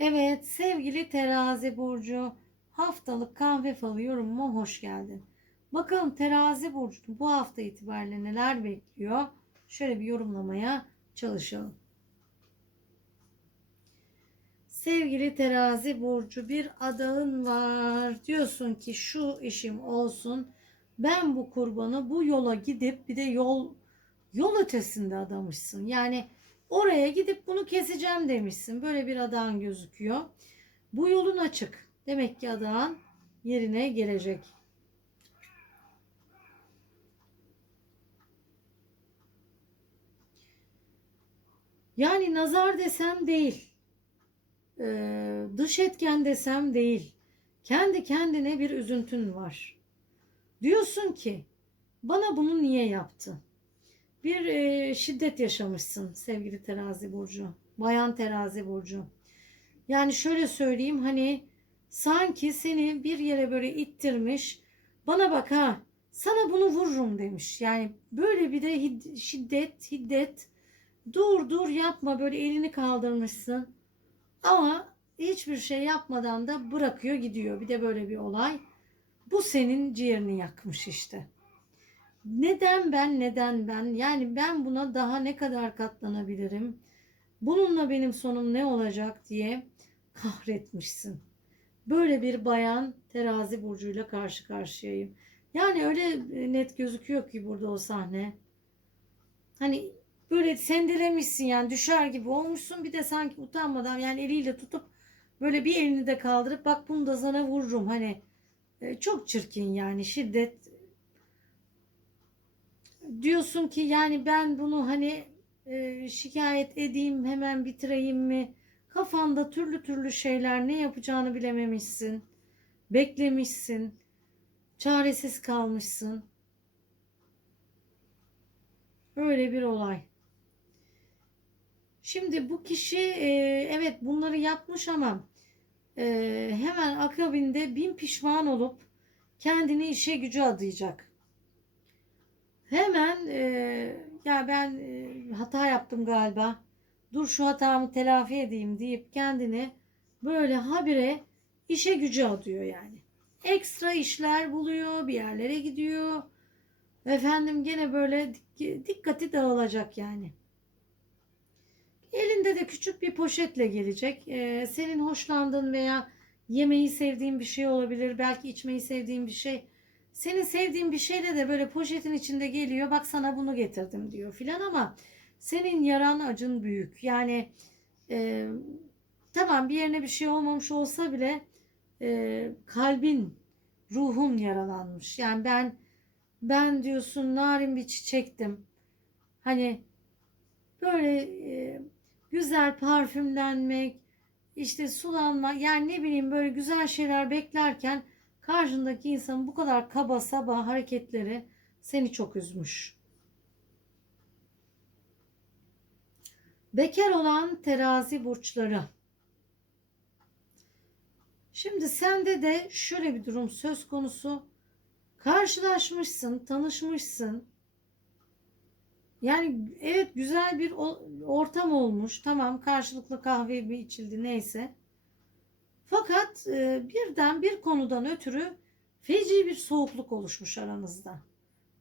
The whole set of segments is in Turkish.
Evet sevgili terazi burcu haftalık kahve falı yorumuma hoş geldin. Bakalım terazi burcu bu hafta itibariyle neler bekliyor? Şöyle bir yorumlamaya çalışalım. Sevgili terazi burcu bir adağın var. Diyorsun ki şu işim olsun. Ben bu kurbanı bu yola gidip bir de yol yol ötesinde adamışsın. Yani oraya gidip bunu keseceğim demişsin. Böyle bir adağın gözüküyor. Bu yolun açık. Demek ki adağın yerine gelecek. Yani nazar desem değil. Ee, dış etken desem değil. Kendi kendine bir üzüntün var. Diyorsun ki bana bunu niye yaptı? Bir e, şiddet yaşamışsın sevgili terazi burcu. Bayan terazi burcu. Yani şöyle söyleyeyim hani sanki seni bir yere böyle ittirmiş. Bana bak ha sana bunu vururum demiş. Yani böyle bir de hid- şiddet, hiddet. Dur dur yapma böyle elini kaldırmışsın. Ama hiçbir şey yapmadan da bırakıyor gidiyor. Bir de böyle bir olay. Bu senin ciğerini yakmış işte. Neden ben, neden ben? Yani ben buna daha ne kadar katlanabilirim? Bununla benim sonum ne olacak diye kahretmişsin. Böyle bir bayan terazi burcuyla karşı karşıyayım. Yani öyle net gözüküyor ki burada o sahne. Hani böyle sendelemişsin yani düşer gibi olmuşsun. Bir de sanki utanmadan yani eliyle tutup böyle bir elini de kaldırıp bak bunu da sana vururum. Hani e, çok çirkin yani şiddet diyorsun ki yani ben bunu hani e, şikayet edeyim hemen bitireyim mi? Kafanda türlü türlü şeyler ne yapacağını bilememişsin. Beklemişsin. Çaresiz kalmışsın. Öyle bir olay. Şimdi bu kişi e, evet bunları yapmış ama e, hemen akabinde bin pişman olup kendini işe gücü adayacak. Hemen e, ya ben e, hata yaptım galiba. Dur şu hatamı telafi edeyim deyip kendini böyle habire işe gücü adıyor yani. Ekstra işler buluyor, bir yerlere gidiyor. Efendim gene böyle dik- dikkati dağılacak yani. Elinde de küçük bir poşetle gelecek. E, senin hoşlandığın veya yemeği sevdiğin bir şey olabilir. Belki içmeyi sevdiğin bir şey. Senin sevdiğin bir şeyle de böyle poşetin içinde geliyor. Bak sana bunu getirdim diyor filan ama senin yaran acın büyük. Yani e, tamam bir yerine bir şey olmamış olsa bile e, kalbin, ruhun yaralanmış. Yani ben ben diyorsun narin bir çiçektim. Hani böyle e, güzel parfümlenmek, işte sulanma yani ne bileyim böyle güzel şeyler beklerken karşındaki insanın bu kadar kaba saba hareketleri seni çok üzmüş. Bekar olan terazi burçları. Şimdi sende de şöyle bir durum söz konusu. Karşılaşmışsın, tanışmışsın. Yani evet güzel bir ortam olmuş. Tamam karşılıklı kahve bir içildi neyse. Fakat e, birden bir konudan ötürü feci bir soğukluk oluşmuş aranızda.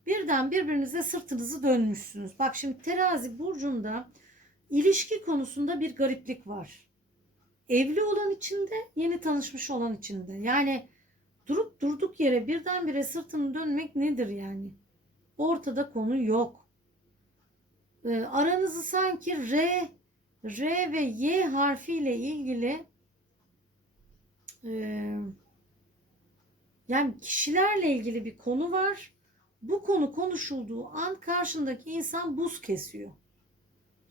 Birden birbirinize sırtınızı dönmüşsünüz. Bak şimdi terazi burcunda ilişki konusunda bir gariplik var. Evli olan içinde, yeni tanışmış olan içinde. Yani durup durduk yere birdenbire sırtını dönmek nedir yani? Ortada konu yok. E, aranızı sanki R, R ve Y harfiyle ilgili ee, yani kişilerle ilgili bir konu var. Bu konu konuşulduğu an karşındaki insan buz kesiyor.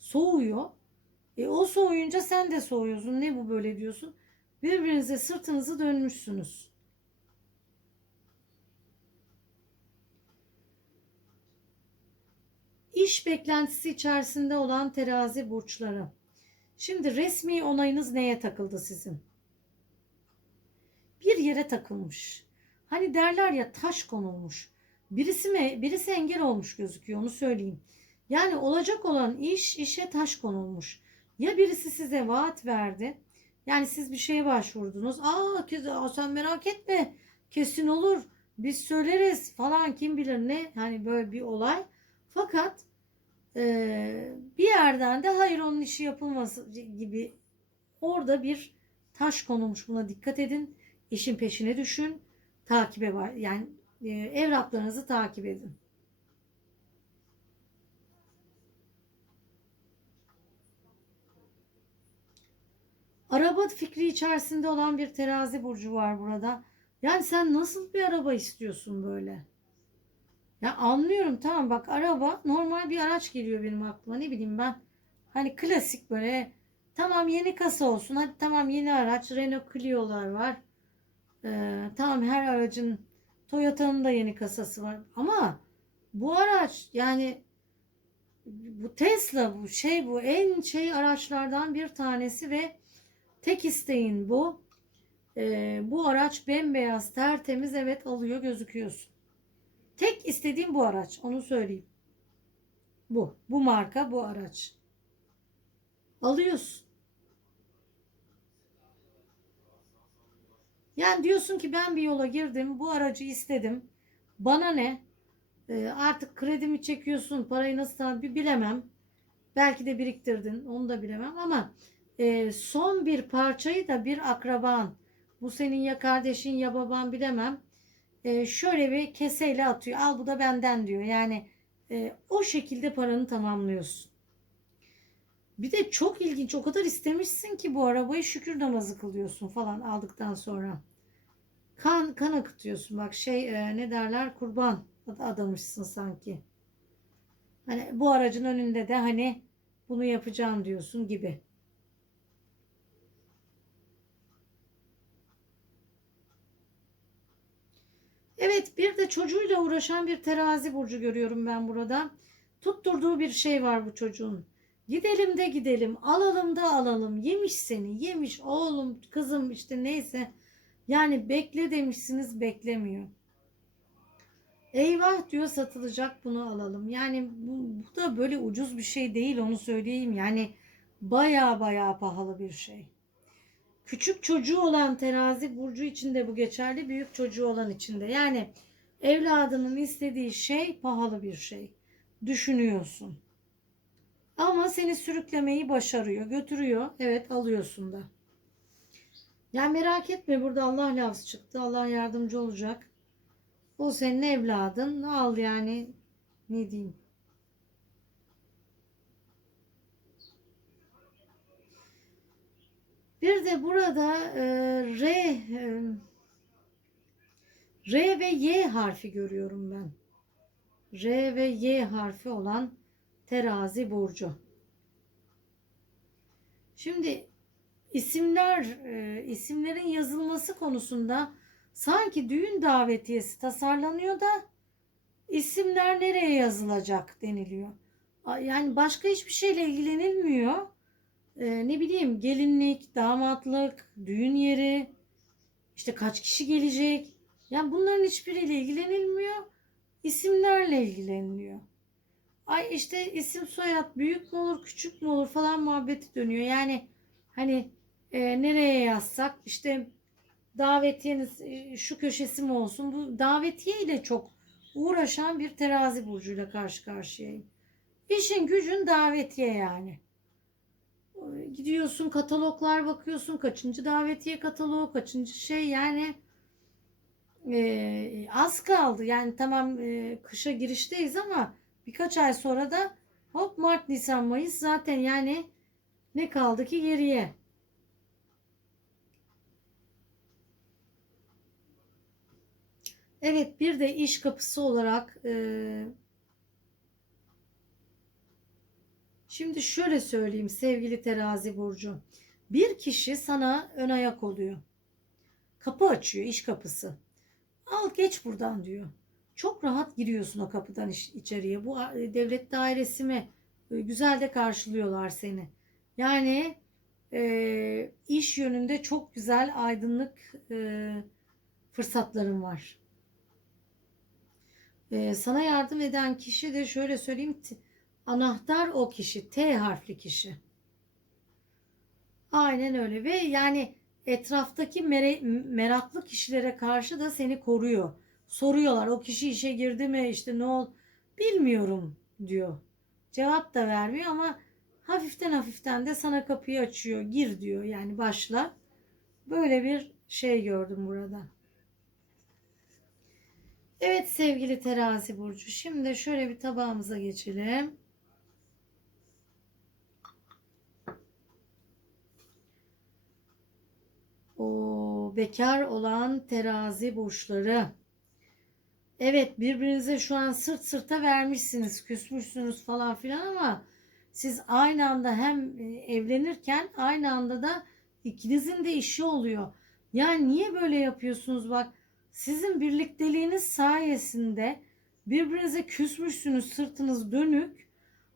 Soğuyor. E o soğuyunca sen de soğuyorsun. Ne bu böyle diyorsun. Birbirinize sırtınızı dönmüşsünüz. İş beklentisi içerisinde olan terazi burçları. Şimdi resmi onayınız neye takıldı sizin? Bir yere takılmış. Hani derler ya taş konulmuş. Birisi mi birisi engel olmuş gözüküyor onu söyleyeyim. Yani olacak olan iş işe taş konulmuş. Ya birisi size vaat verdi Yani siz bir şeye başvurdunuz. Aa sen merak etme. Kesin olur. Biz söyleriz falan kim bilir ne. Hani böyle bir olay. Fakat eee, bir yerden de hayır onun işi yapılması gibi orada bir taş konulmuş. Buna dikkat edin. İşin peşine düşün. Takibe var. Yani eee, evraklarınızı takip edin. Araba fikri içerisinde olan bir terazi burcu var burada. Yani sen nasıl bir araba istiyorsun böyle? Ya anlıyorum tamam bak araba normal bir araç geliyor benim aklıma ne bileyim ben. Hani klasik böyle tamam yeni kasa olsun hadi tamam yeni araç Renault Clio'lar var. Ee, tamam her aracın Toyota'nın da yeni kasası var ama bu araç yani bu Tesla bu şey bu en şey araçlardan bir tanesi ve tek isteğin bu. Ee, bu araç bembeyaz tertemiz evet alıyor gözüküyorsun. Tek istediğim bu araç onu söyleyeyim. Bu. Bu marka bu araç. Alıyorsun. Yani diyorsun ki ben bir yola girdim bu aracı istedim. Bana ne? Ee, artık kredimi çekiyorsun parayı nasıl bir bilemem. Belki de biriktirdin onu da bilemem ama e, son bir parçayı da bir akraban bu senin ya kardeşin ya baban bilemem e, şöyle bir keseyle atıyor al bu da benden diyor yani e, o şekilde paranı tamamlıyorsun. Bir de çok ilginç o kadar istemişsin ki bu arabayı şükür namazı kılıyorsun falan aldıktan sonra. Kan, kan akıtıyorsun bak şey e, ne derler kurban ad- adamışsın sanki. Hani bu aracın önünde de hani bunu yapacağım diyorsun gibi. Evet bir de çocuğuyla uğraşan bir terazi burcu görüyorum ben burada. Tutturduğu bir şey var bu çocuğun. Gidelim de gidelim, alalım da alalım. Yemiş seni, yemiş oğlum, kızım işte neyse. Yani bekle demişsiniz beklemiyor. Eyvah diyor satılacak bunu alalım. Yani bu, bu da böyle ucuz bir şey değil onu söyleyeyim. Yani baya baya pahalı bir şey. Küçük çocuğu olan terazi burcu için de bu geçerli. Büyük çocuğu olan için de. Yani evladının istediği şey pahalı bir şey. Düşünüyorsun. Ama seni sürüklemeyi başarıyor. Götürüyor. Evet alıyorsun da. Yani merak etme burada Allah lafız çıktı. Allah yardımcı olacak. O senin evladın. Al yani. Ne diyeyim. Bir de burada e, R e, R ve Y harfi görüyorum ben. R ve Y harfi olan terazi burcu. Şimdi isimler e, isimlerin yazılması konusunda sanki düğün davetiyesi tasarlanıyor da isimler nereye yazılacak deniliyor. Yani başka hiçbir şeyle ilgilenilmiyor. Ee, ne bileyim gelinlik, damatlık, düğün yeri, işte kaç kişi gelecek. Yani bunların hiçbiriyle ilgilenilmiyor. İsimlerle ilgileniliyor. Ay işte isim soyad büyük mü olur küçük mü olur falan muhabbeti dönüyor. Yani hani e, nereye yazsak işte davetiyeniz e, şu köşesi mi olsun bu davetiye ile çok uğraşan bir terazi burcuyla karşı karşıyayım. İşin gücün davetiye yani. Gidiyorsun kataloglar bakıyorsun kaçıncı davetiye kataloğu kaçıncı şey yani e, az kaldı. Yani tamam e, kışa girişteyiz ama birkaç ay sonra da hop Mart, Nisan, Mayıs zaten yani ne kaldı ki geriye? Evet bir de iş kapısı olarak e, şimdi şöyle söyleyeyim sevgili terazi burcu. Bir kişi sana ön ayak oluyor. Kapı açıyor iş kapısı. Al geç buradan diyor. Çok rahat giriyorsun o kapıdan iç- içeriye. Bu e, devlet dairesi mi? E, Güzel de karşılıyorlar seni. Yani e, iş yönünde çok güzel aydınlık e, fırsatların var. E, sana yardım eden kişi de şöyle söyleyeyim. Anahtar o kişi. T harfli kişi. Aynen öyle ve yani etraftaki mere- meraklı kişilere karşı da seni koruyor. Soruyorlar o kişi işe girdi mi işte ne ol bilmiyorum diyor. Cevap da vermiyor ama hafiften hafiften de sana kapıyı açıyor. Gir diyor yani başla. Böyle bir şey gördüm burada. Evet sevgili terazi burcu. Şimdi şöyle bir tabağımıza geçelim. O bekar olan terazi burçları. Evet birbirinize şu an sırt sırta vermişsiniz, küsmüşsünüz falan filan ama siz aynı anda hem e, evlenirken aynı anda da ikinizin de işi oluyor. Yani niye böyle yapıyorsunuz bak sizin birlikteliğiniz sayesinde birbirinize küsmüşsünüz sırtınız dönük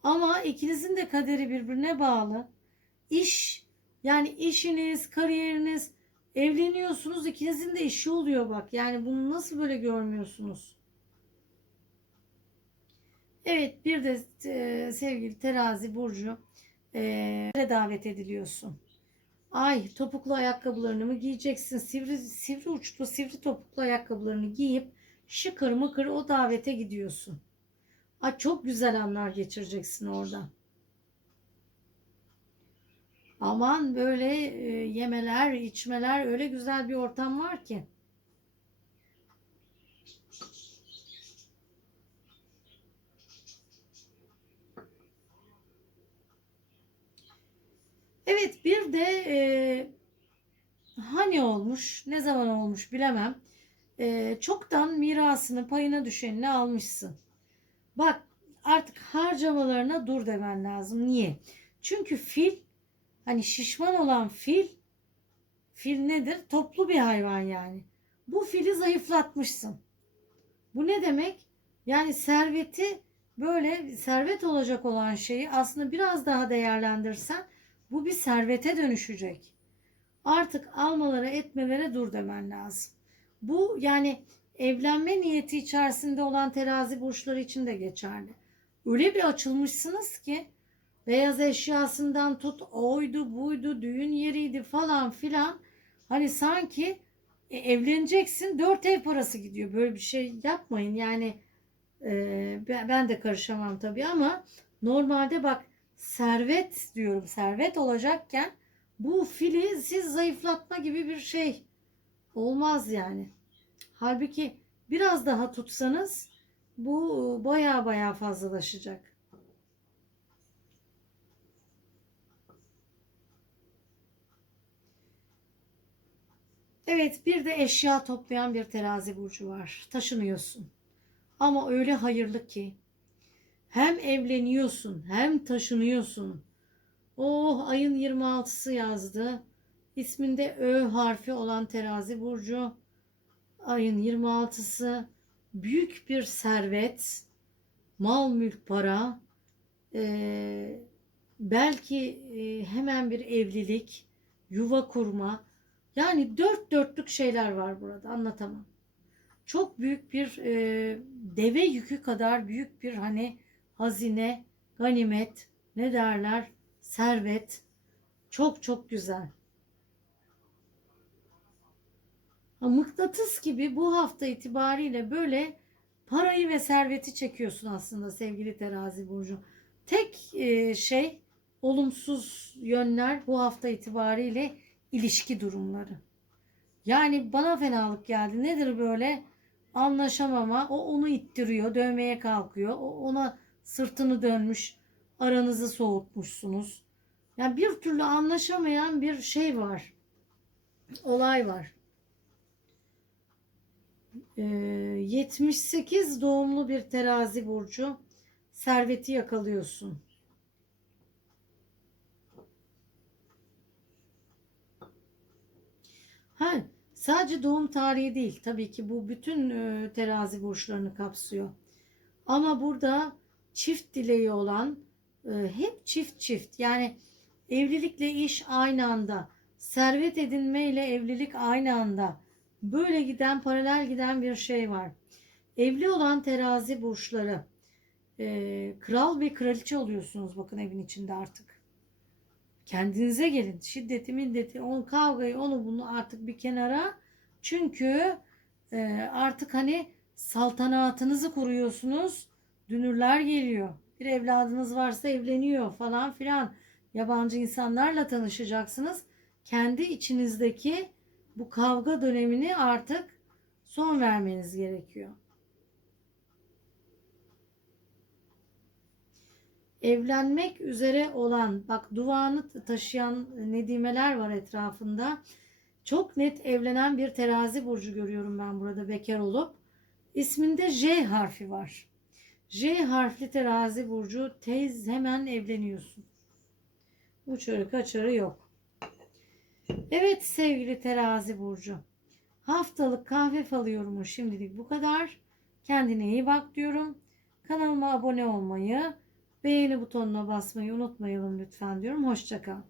ama ikinizin de kaderi birbirine bağlı. İş yani işiniz, kariyeriniz evleniyorsunuz ikinizin de işi oluyor bak. Yani bunu nasıl böyle görmüyorsunuz? Evet bir de e, sevgili terazi burcu e, davet ediliyorsun. Ay topuklu ayakkabılarını mı giyeceksin? Sivri, sivri uçlu sivri topuklu ayakkabılarını giyip şıkır mıkır o davete gidiyorsun. Ay çok güzel anlar geçireceksin orada. Aman böyle e, yemeler, içmeler öyle güzel bir ortam var ki. Evet bir de e, hani olmuş, ne zaman olmuş bilemem. E, çoktan mirasını, payına düşenini almışsın. Bak artık harcamalarına dur demen lazım. Niye? Çünkü fil Hani şişman olan fil, fil nedir? Toplu bir hayvan yani. Bu fili zayıflatmışsın. Bu ne demek? Yani serveti böyle servet olacak olan şeyi aslında biraz daha değerlendirsen bu bir servete dönüşecek. Artık almalara etmelere dur demen lazım. Bu yani evlenme niyeti içerisinde olan terazi burçları için de geçerli. Öyle bir açılmışsınız ki beyaz eşyasından tut oydu buydu düğün yeriydi falan filan. Hani sanki e, evleneceksin dört ev parası gidiyor. Böyle bir şey yapmayın yani e, ben de karışamam tabii ama normalde bak servet diyorum servet olacakken bu fili siz zayıflatma gibi bir şey olmaz yani. Halbuki biraz daha tutsanız bu baya baya fazlalaşacak. Evet bir de eşya toplayan bir terazi burcu var. Taşınıyorsun. Ama öyle hayırlı ki hem evleniyorsun hem taşınıyorsun. Oh ayın 26'sı yazdı. İsminde Ö harfi olan terazi burcu. Ayın 26'sı büyük bir servet, mal mülk para, e, belki e, hemen bir evlilik, yuva kurma, yani dört dörtlük şeyler var burada anlatamam. Çok büyük bir e, deve yükü kadar büyük bir hani hazine, ganimet, ne derler, servet. Çok çok güzel. Ha, mıknatıs gibi bu hafta itibariyle böyle parayı ve serveti çekiyorsun aslında sevgili terazi burcu. Tek e, şey olumsuz yönler bu hafta itibariyle ilişki durumları. Yani bana fenalık geldi. Nedir böyle? Anlaşamama. O onu ittiriyor. Dövmeye kalkıyor. O ona sırtını dönmüş. Aranızı soğutmuşsunuz. Yani bir türlü anlaşamayan bir şey var. Olay var. Ee, 78 doğumlu bir terazi burcu. Serveti yakalıyorsun. Ha, sadece doğum tarihi değil. Tabii ki bu bütün e, terazi burçlarını kapsıyor. Ama burada çift dileği olan e, hep çift çift. Yani evlilikle iş aynı anda. Servet edinme ile evlilik aynı anda. Böyle giden paralel giden bir şey var. Evli olan terazi burçları e, kral ve kraliçe oluyorsunuz bakın evin içinde artık. kendinize gelin. Şiddeti, middeti, onu kavgayı, onu bunu artık bir kenara. Çünkü e, artık hani saltanatınızı kuruyorsunuz. Dünürler geliyor. Bir evladınız varsa evleniyor falan filan. Yabancı insanlarla tanışacaksınız. Kendi içinizdeki bu kavga dönemini artık son vermeniz gerekiyor. Evlenmek üzere olan, bak duanı taşıyan nedimeler var etrafında. Çok net evlenen bir terazi burcu görüyorum ben burada bekar olup. İsminde J harfi var. J harfli terazi burcu tez hemen evleniyorsun. Uçarı kaçarı yok. Evet sevgili terazi burcu. Haftalık kahve falı yorumu şimdilik bu kadar. Kendine iyi bak diyorum. Kanalıma abone olmayı, beğeni butonuna basmayı unutmayalım lütfen diyorum. Hoşçakal.